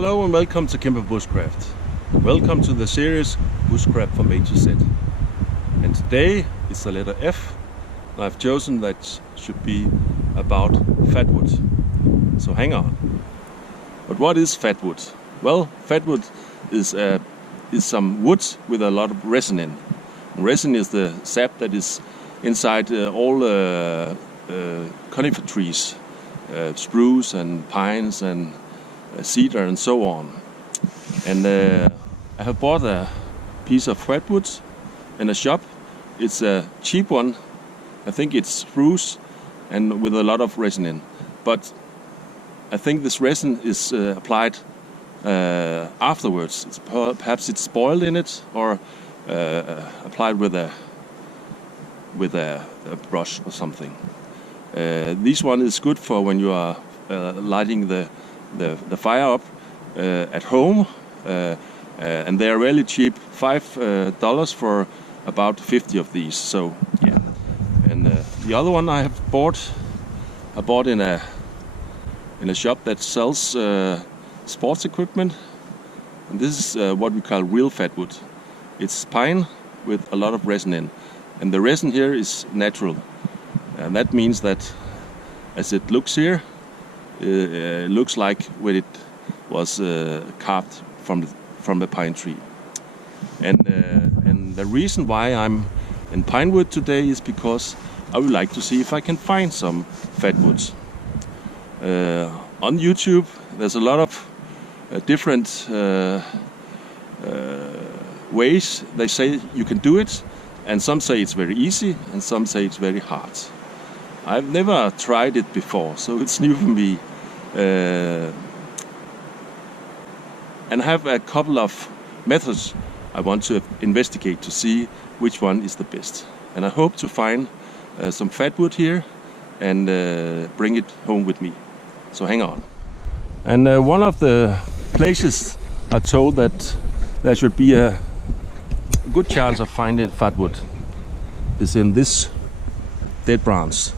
Hello and welcome to Campfire Bushcraft. Welcome to the series Bushcraft from A to Z. And today it's the letter F, and I've chosen that should be about fatwood. So hang on. But what is fatwood? Well, fatwood is some wood with a lot of resin in. And resin is the sap that is inside all conifer trees, spruce and pines and cedar and so on. And I have bought a piece of fatwood in a shop. It's a cheap one. I think it's spruce and with a lot of resin in. But I think this resin is applied afterwards. Perhaps it's spoiled in it or applied with a brush or something. This one is good for when you are lighting the fire up at home, and they are really cheap, $5 for about 50 of these. So yeah, and the other one I bought in a shop that sells sports equipment, and this is what we call real fatwood. It's pine with a lot of resin in, and the resin here is natural, and that means that as it looks here, it looks like when it was carved from the pine tree. And the reason why I'm in pine wood today is because I would like to see if I can find some fatwoods. On YouTube there's a lot of different ways they say you can do it, and some say it's very easy and some say it's very hard. I've never tried it before, so it's new for me. And I have a couple of methods I want to investigate to see which one is the best. And I hope to find some fatwood here and bring it home with me. So hang on. And one of the places I told that there should be a good chance of finding fatwood is in this dead branch,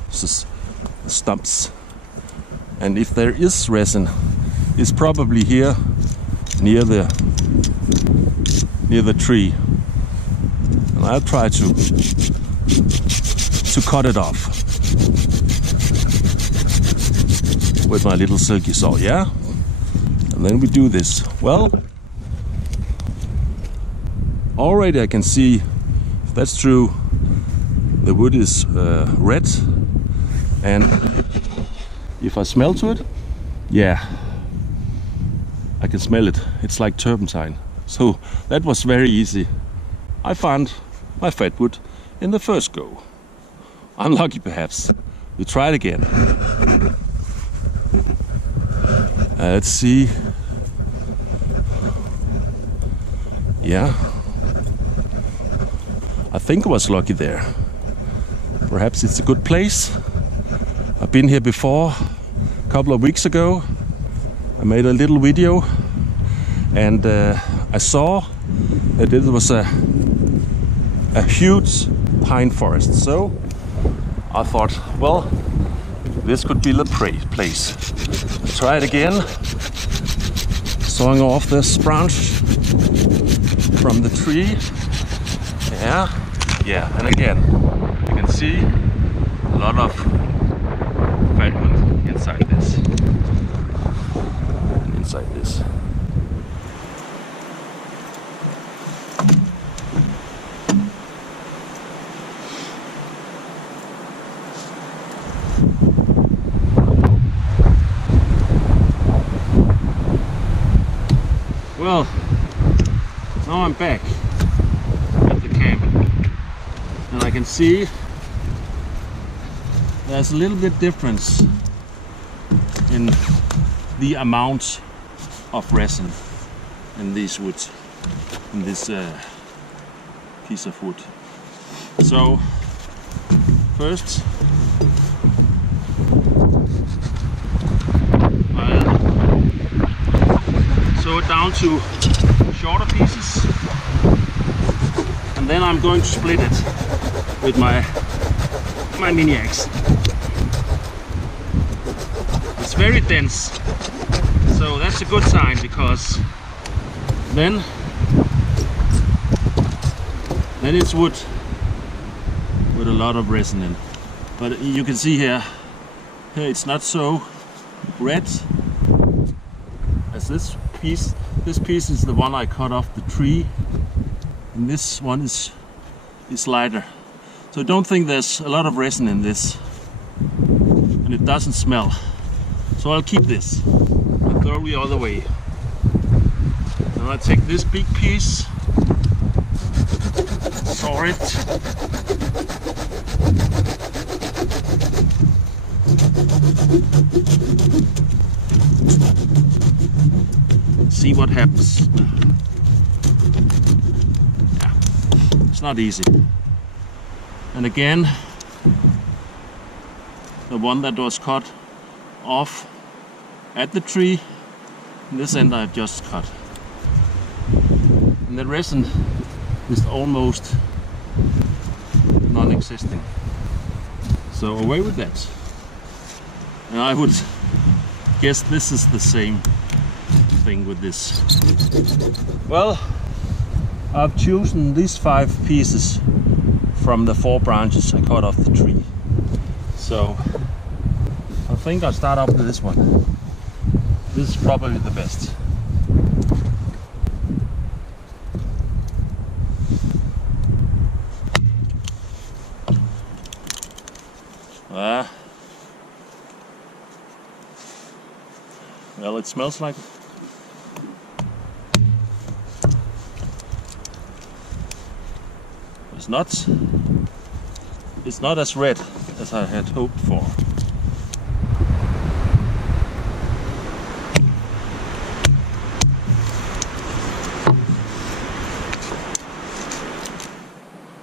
stumps. And if there is resin, it's probably here near the tree. And I'll try to cut it off with my little silky saw, yeah? And then we do this. Well, already I can see, if that's true, the wood is red, and if I smell to it, yeah, I can smell it. It's like turpentine. So that was very easy. I found my fatwood in the first go. Unlucky perhaps. We try it again. Let's see. Yeah, I think I was lucky there. Perhaps it's a good place. I've been here before, a couple of weeks ago. I made a little video, and I saw that it was a huge pine forest. So I thought, well, this could be the place. Try it again, sawing off this branch from the tree. Yeah, and again, you can see a lot of fatwood inside this. And inside this. Well, now I'm back at the camp, and I can see there's a little bit difference in the amount of resin in these woods, in this piece of wood. So first I'll sew it down to shorter pieces, and then I'm going to split it with my mini axe. It's very dense, so that's that's a good sign, because then it's wood with a lot of resin in. But you can see here it's not so red as this piece. This piece is the one I cut off the tree, and this one is lighter. So don't think there's a lot of resin in this, and it doesn't smell. So I'll keep this and throw the other way. Now I take this big piece, saw it, see what happens. Yeah, it's not easy. And again, the one that was cut off at the tree, this end I've just cut. And the resin is almost non-existing. So away with that. And I would guess this is the same thing with this. Well, I've chosen these 5 pieces from the 4 branches I cut off the tree. So I think I'll start up with this one. This is probably the best. Well, it smells like it's not as red as I had hoped for.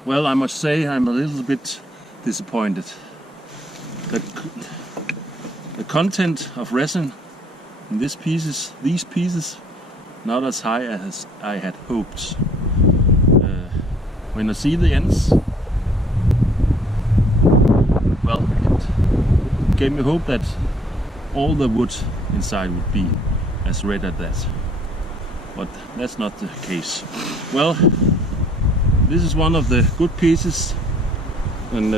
Well, I must say I'm a little bit disappointed. The content of resin in these pieces, not as high as I had hoped. When I see the ends, well, it gave me hope that all the wood inside would be as red as that. But that's not the case. Well, this is one of the good pieces, and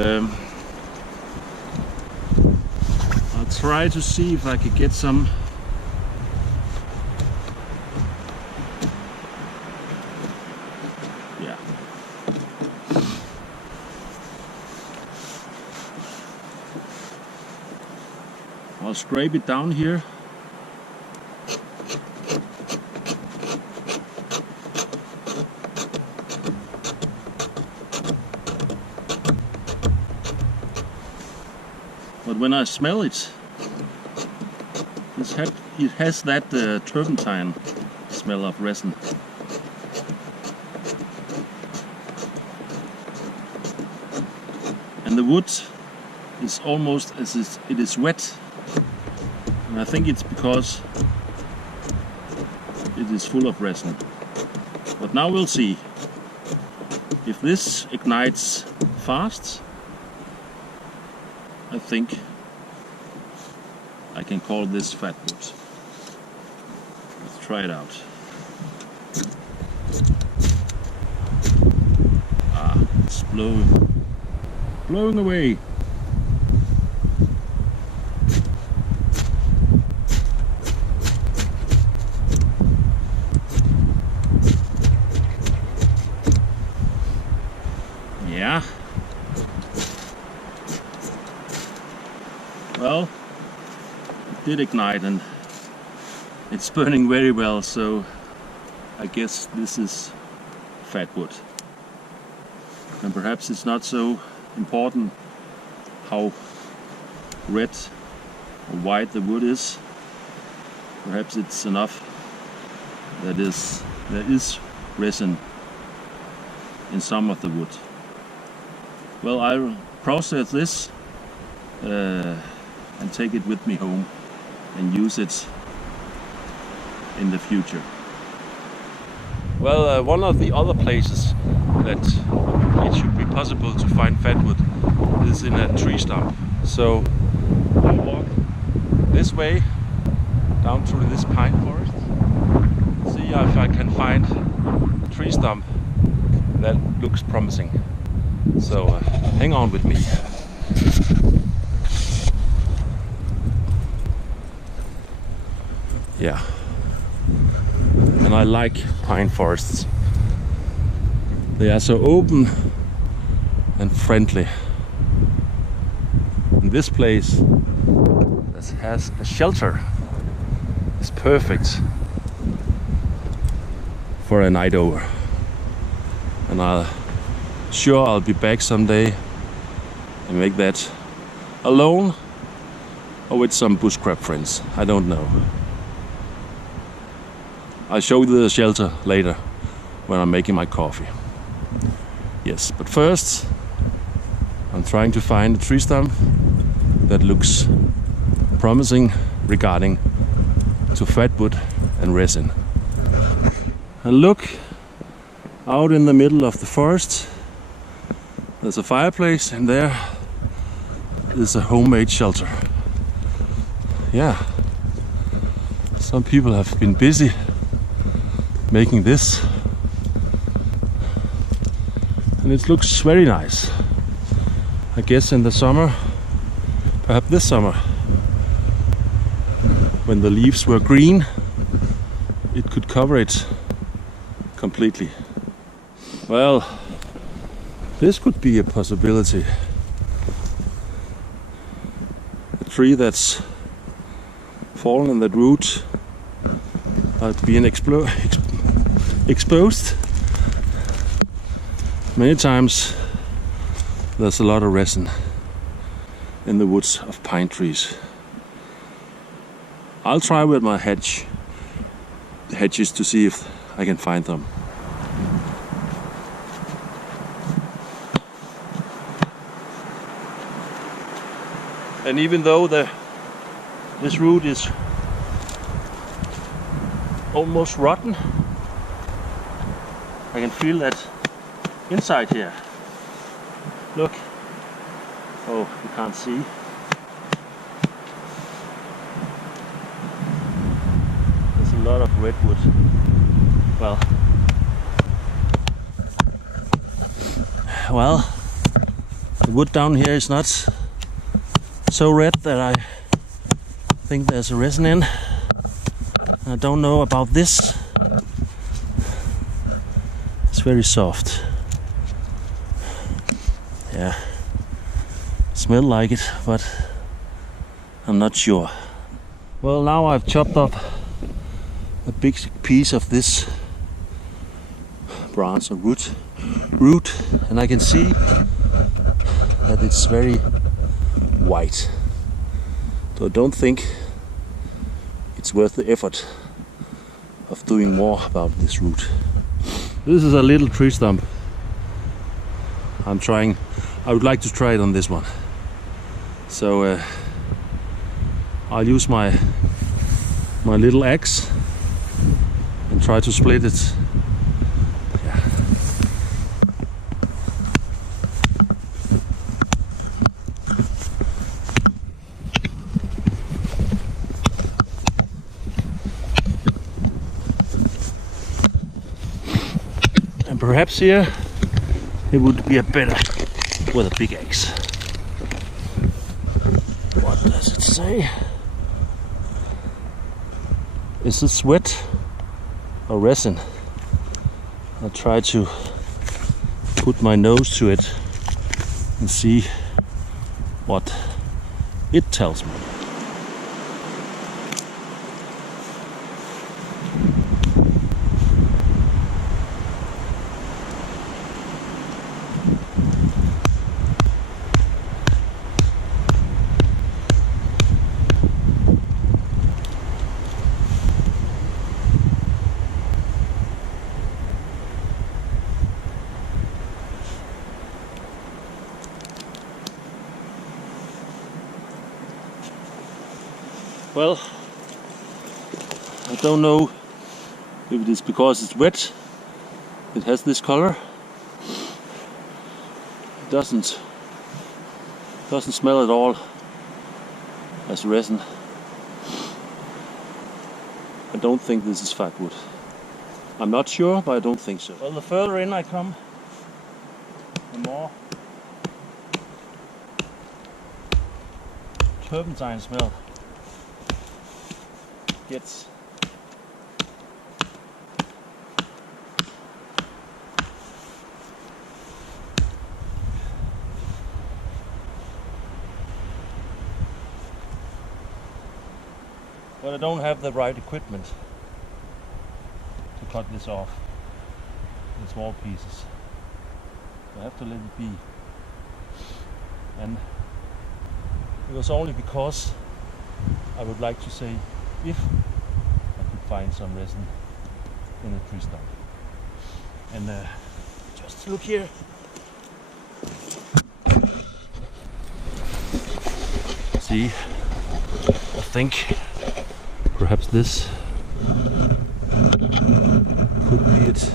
I'll try to see if I could get some I'll scrape it down here. But when I smell it, it has that turpentine smell of resin. And the wood is almost as it is wet. And I think it's because it is full of resin. But now we'll see. If this ignites fast, I think I can call this Fatwood. Let's try it out. It's blowing away. Yeah. Well, it did ignite and it's burning very well, so I guess this is Fatwood. And perhaps it's not so important how red or white the wood is. Perhaps it's enough that there is resin in some of the wood. Well, I'll process this and take it with me home and use it in the future. Well, one of the other places that it should be possible to find Fatwood is in a tree stump. So I walk this way down through this pine forest. See if I can find a tree stump that looks promising. So hang on with me. Yeah, and I like pine forests. They are so open and friendly. And this place that has a shelter is perfect for a night over. And I'll be back someday and make that alone or with some bushcraft friends. I don't know. I'll show you the shelter later when I'm making my coffee. Yes, but first I'm trying to find a tree stump that looks promising regarding to fatwood and resin. And look, out in the middle of the forest there's a fireplace, and there is a homemade shelter. Yeah, some people have been busy making this, and it looks very nice. I guess in the summer, perhaps this summer, when the leaves were green, it could cover it completely. Well, this could be a possibility. A tree that's fallen in the root being exposed. Many times there's a lot of resin in the woods of pine trees. I'll try with my hedges to see if I can find them. And even though this root is almost rotten, I can feel that inside here. Look. Oh, you can't see. There's a lot of redwood. Well, the wood down here is not so red that I think there's a resin in. I don't know about this. It's very soft. Yeah, smell like it, but I'm not sure. Well, now I've chopped up a big piece of this branch or root, and I can see that it's very white. So I don't think it's worth the effort of doing more about this root. This is a little tree stump. I would like to try it on this one. So I'll use my little axe and try to split it. Yeah. And perhaps here it would be a better with a big axe. What does it say? Is it sweat or resin? I'll try to put my nose to it and see what it tells me. Well, I don't know if it is because it's wet, it has this color. It doesn't smell at all as resin. I don't think this is Fatwood. I'm not sure, but I don't think so. Well, the further in I come, the more turpentine smell gets. But I don't have the right equipment to cut this off in small pieces. I have to let it be. And it was only because I would like to say if I could find some resin in the tree stump. And just look here. See, I think perhaps this could be it.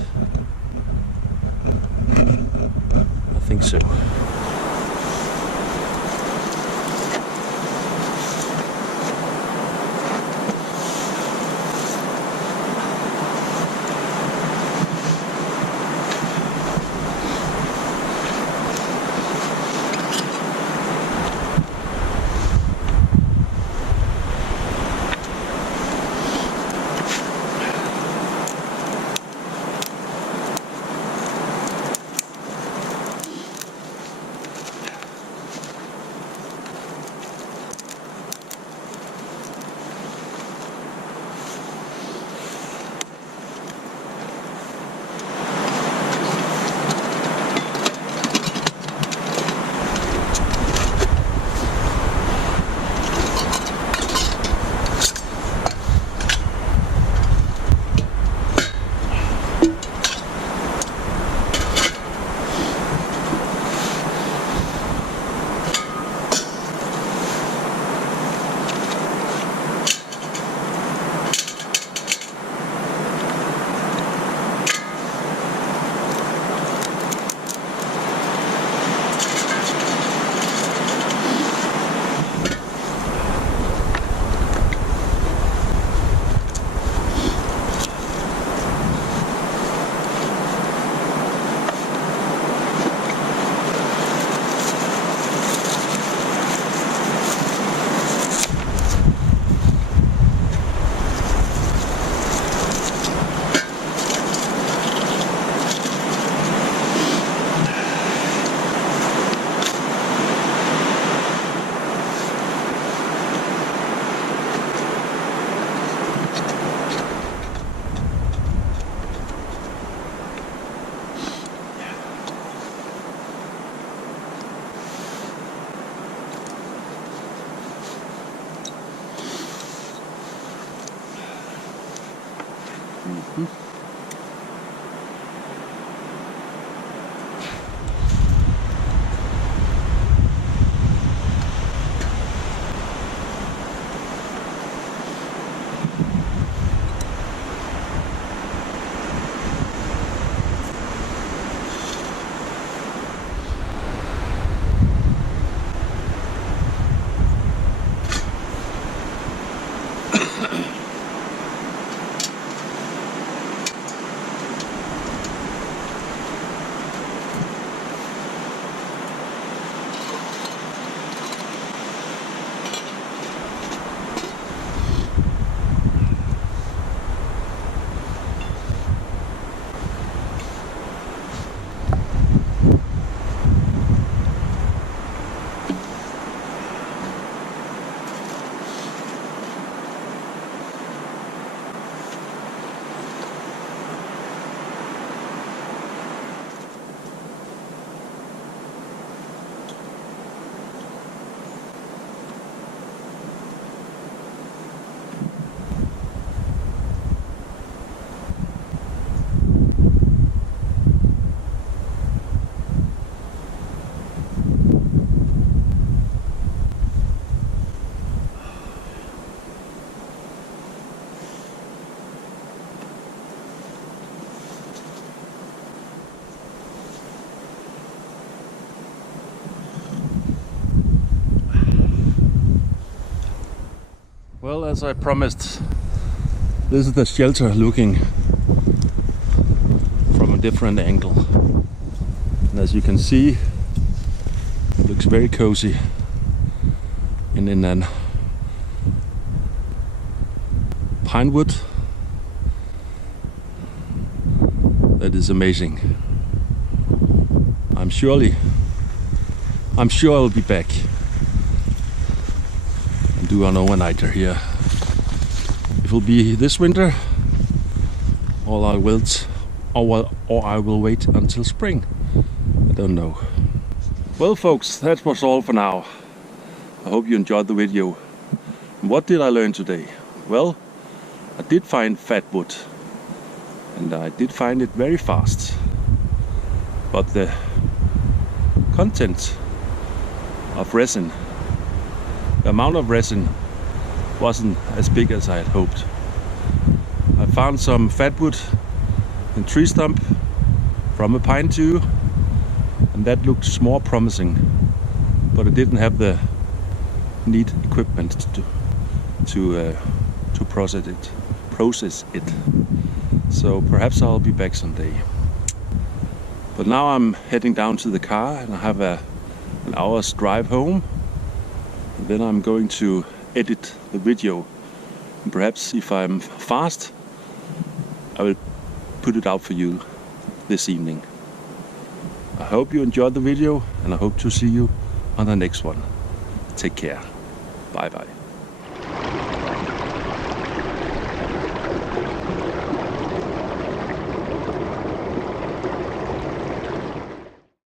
I think so. Well, as I promised, This is the shelter looking from a different angle. And as you can see, it looks very cozy and in an pine wood that is amazing. I'm sure I'll be back and do an overnighter here. It will be this winter, or I will wait until spring. I don't know. Well folks, that was all for now. I hope you enjoyed the video. And what did I learn today? Well, I did find fatwood, and I did find it very fast. But the content of resin, the amount of resin, wasn't as big as I had hoped. I found some fatwood and tree stump from a pine too, and that looked more promising, but it didn't have the neat equipment to process it. So perhaps I'll be back someday. But now I'm heading down to the car, and I have an hour's drive home, and then I'm going to edit the video, and perhaps if I'm fast I will put it out for you this evening. I hope you enjoyed the video, and I hope to see you on the next one. Take care. Bye bye.